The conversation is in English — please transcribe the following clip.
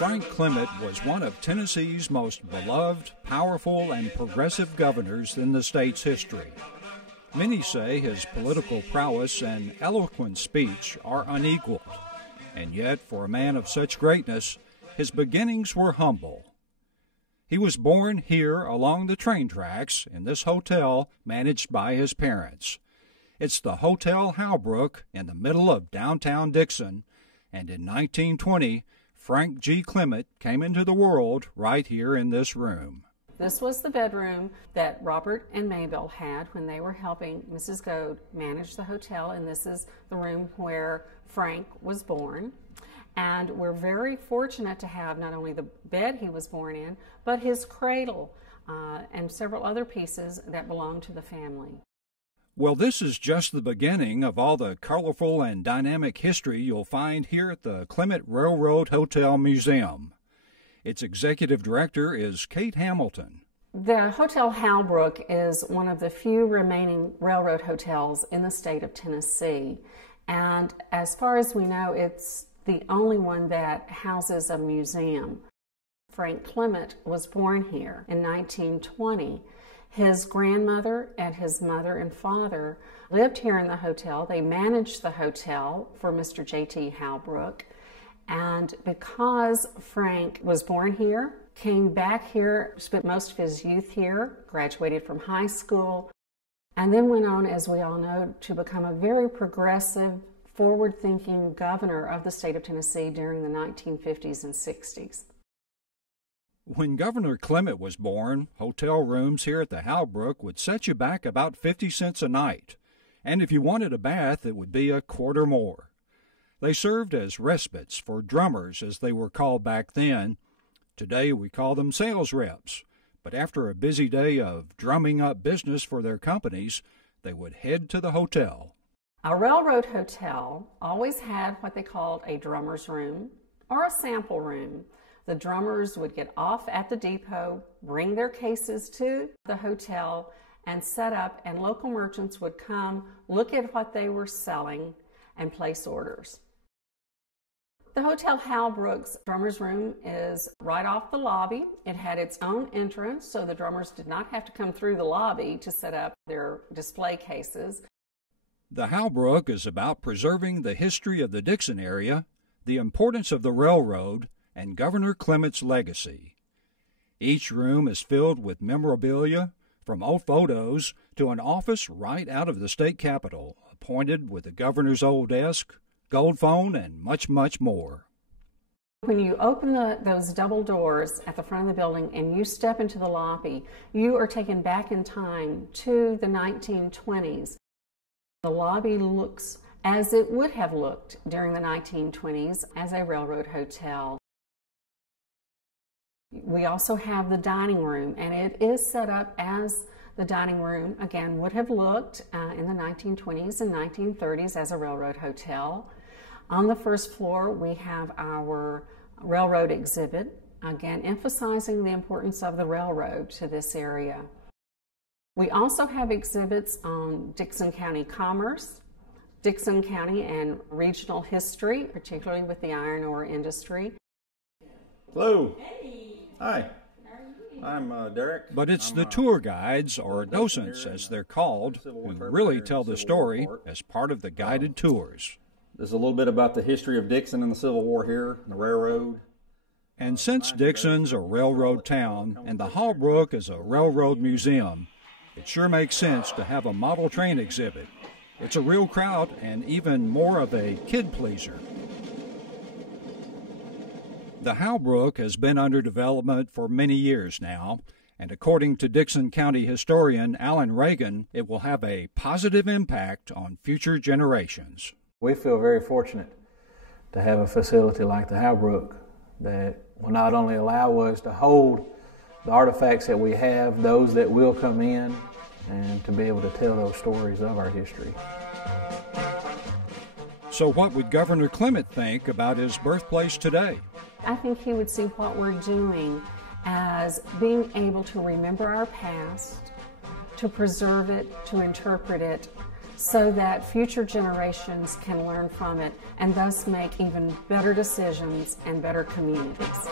Frank Clement was one of Tennessee's most beloved, powerful, and progressive governors in the state's history. Many say his political prowess and eloquent speech are unequaled, and yet for a man of such greatness, his beginnings were humble. He was born here along the train tracks in this hotel managed by his parents. It's the Hotel Halbrook in the middle of downtown Dickson, and in 1920, Frank G. Clement came into the world right here in this room. This was the bedroom that Robert and Mabel had when they were helping Mrs. Goad manage the hotel, and this is the room where Frank was born. And we're very fortunate to have not only the bed he was born in, but his cradle and several other pieces that belong to the family. Well, this is just the beginning of all the colorful and dynamic history you'll find here at the Clement Railroad Hotel Museum. Its executive director is Kate Hamilton. The Hotel Halbrook is one of the few remaining railroad hotels in the state of Tennessee. And as far as we know, it's the only one that houses a museum. Frank Clement was born here in 1920. His grandmother and his mother and father lived here in the hotel. They managed the hotel for Mr. J.T. Halbrook. And because Frank was born here, came back here, spent most of his youth here, graduated from high school, and then went on, as we all know, to become a very progressive, forward-thinking governor of the state of Tennessee during the 1950s and 60s. When Governor Clement was born, hotel rooms here at the Halbrook would set you back about 50 cents a night, and if you wanted a bath, it would be a quarter more. They served as respites for drummers, as they were called back then. Today we call them sales reps, but after a busy day of drumming up business for their companies, they would head to the hotel. A railroad hotel always had what they called a drummer's room or a sample room. The drummers would get off at the depot, bring their cases to the hotel, and set up, and local merchants would come, look at what they were selling, and place orders. The Hotel Halbrook's drummer's room is right off the lobby. It had its own entrance, so the drummers did not have to come through the lobby to set up their display cases. The Halbrook is about preserving the history of the Dickson area, the importance of the railroad, and Governor Clement's legacy. Each room is filled with memorabilia, from old photos to an office right out of the state capitol, appointed with the governor's old desk, gold phone, and much, much more. When you open those double doors at the front of the building and you step into the lobby, you are taken back in time to the 1920s. The lobby looks as it would have looked during the 1920s as a railroad hotel. We also have the dining room, and it is set up as the dining room, again, would have looked in the 1920s and 1930s as a railroad hotel. On the first floor, we have our railroad exhibit, again, emphasizing the importance of the railroad to this area. We also have exhibits on Dickson County commerce, Dickson County and regional history, particularly with the iron ore industry. Hello. Hey. Hi. I'm Derek. But it's the tour guides, or docents as they're called, who really tell the story as part of the guided tours. There's a little bit about the history of Dickson and the Civil War here, the railroad. And since Dickson's a railroad town and the Halbrook is a railroad museum, it sure makes sense to have a model train exhibit. It's a real crowd and even more of a kid-pleaser. The Halbrook has been under development for many years now, and according to Dickson County historian Alan Reagan, it will have a positive impact on future generations. We feel very fortunate to have a facility like the Halbrook that will not only allow us to hold the artifacts that we have, those that will come in, and to be able to tell those stories of our history. So what would Governor Clement think about his birthplace today? I think he would see what we're doing as being able to remember our past, to preserve it, to interpret it, so that future generations can learn from it and thus make even better decisions and better communities.